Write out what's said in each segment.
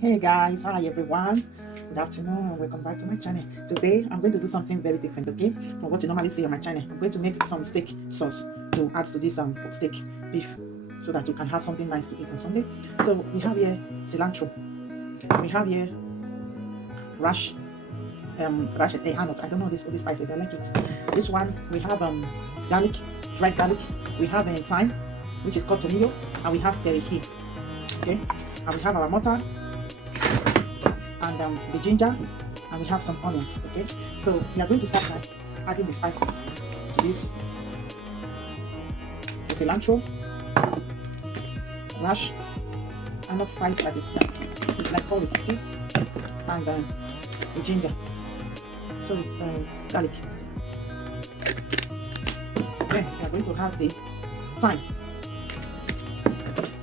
Hey guys, hi everyone. Good afternoon. Welcome back to my channel. Today I'm going to do something very different, okay? From what you normally see on my channel. I'm going to make some steak sauce to add to this steak beef so that you can have something nice to eat on Sunday. So we have here cilantro. We have here rash hannot. I don't know this spices. I like it. This one we have garlic, dried garlic. We have thyme, which is called tomillo, and we have perejil. Okay, and we have our mustard and the ginger, and we have some onions. Okay, so we are going to start by adding the spices to this: the cilantro, rash, and not spice that is it's like curry. Okay, and the ginger. Sorry, garlic. Then we are going to have the thyme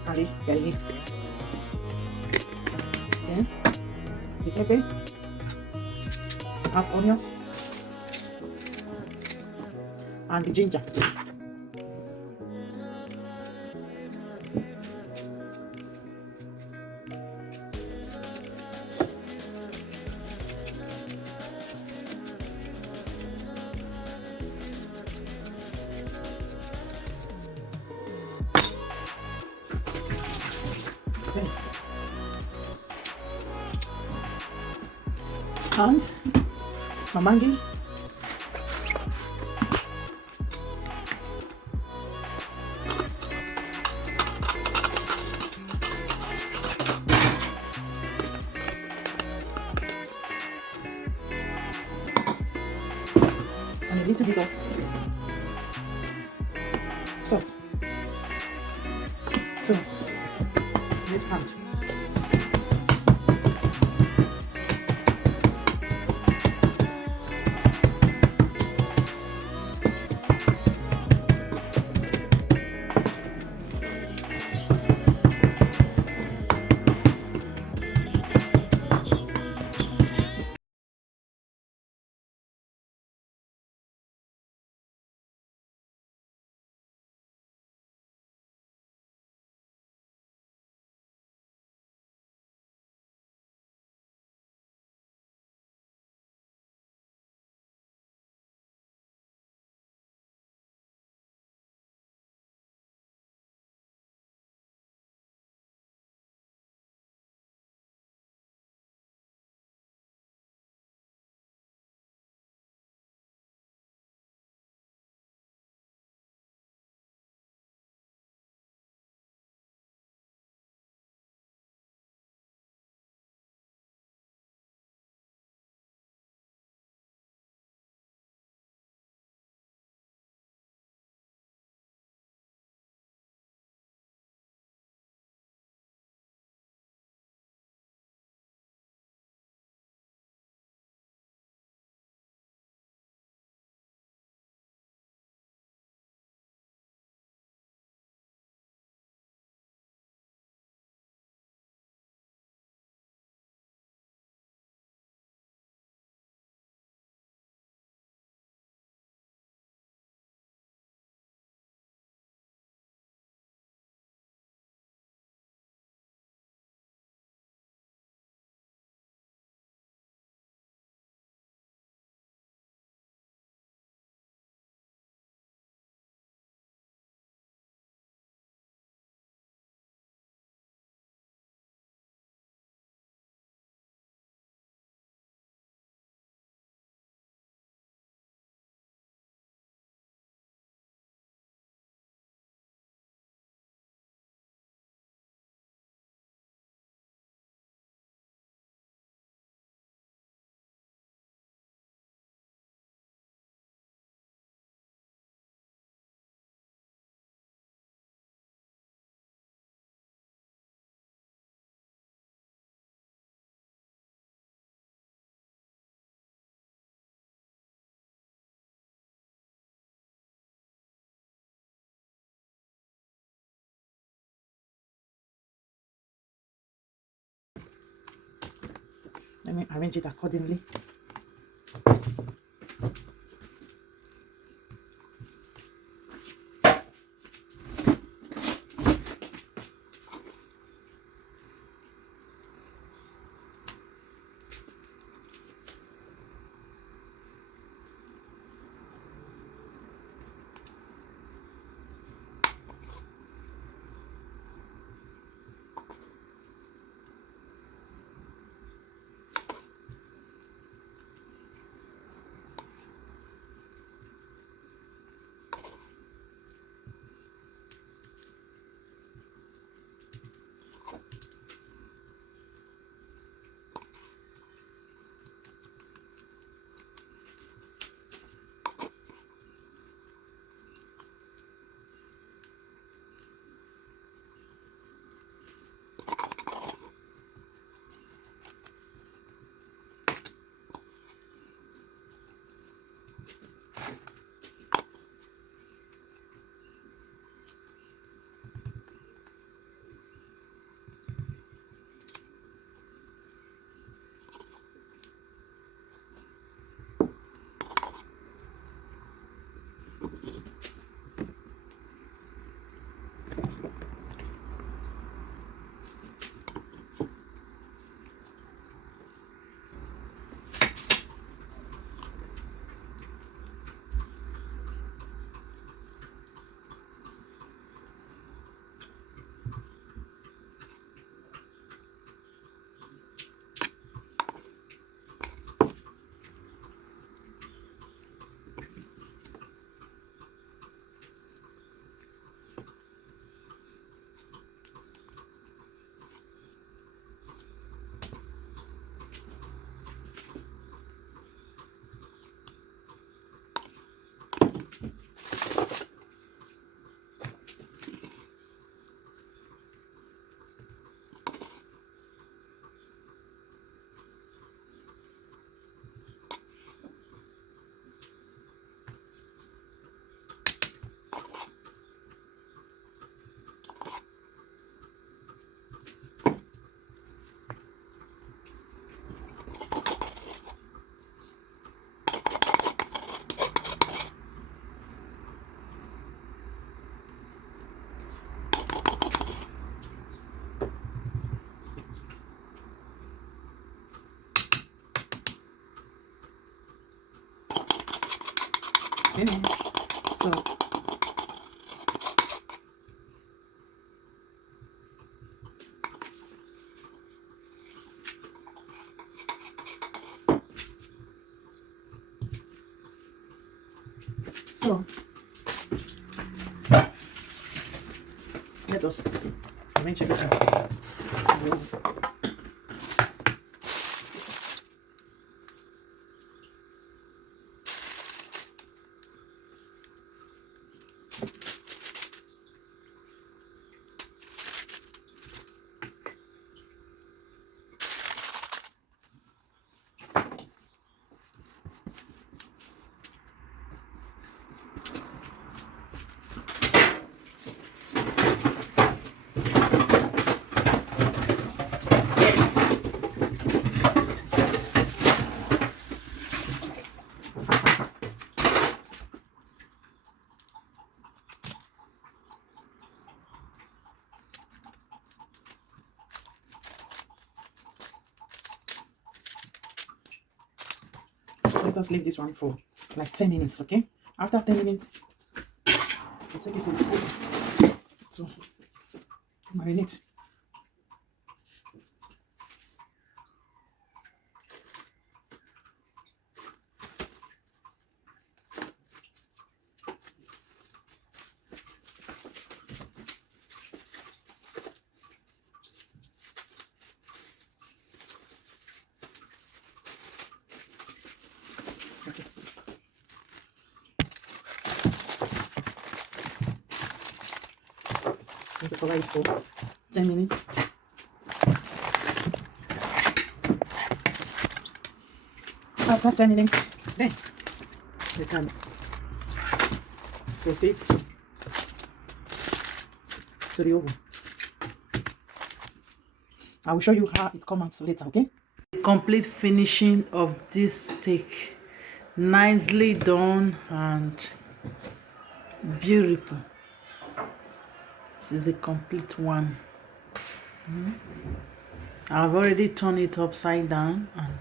and the perejil. Then the pepper, half onions, and the ginger. And some Maggi, and a little bit of salt. So let's add let me arrange it accordingly. finished. So let us arrange everything. Let us leave this one for like 10 minutes, okay? After 10 minutes, we'll take it to the oven to marinate. Okay. I'm going to cover it for 10 minutes. After 10 minutes, then we can proceed to the oven. I will show you how it comes out later, okay? Complete finishing of this steak. Nicely done and beautiful. This is the complete one. I've already turned it upside down and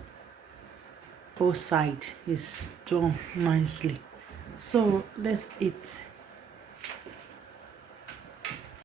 both sides is done nicely. So let's eat.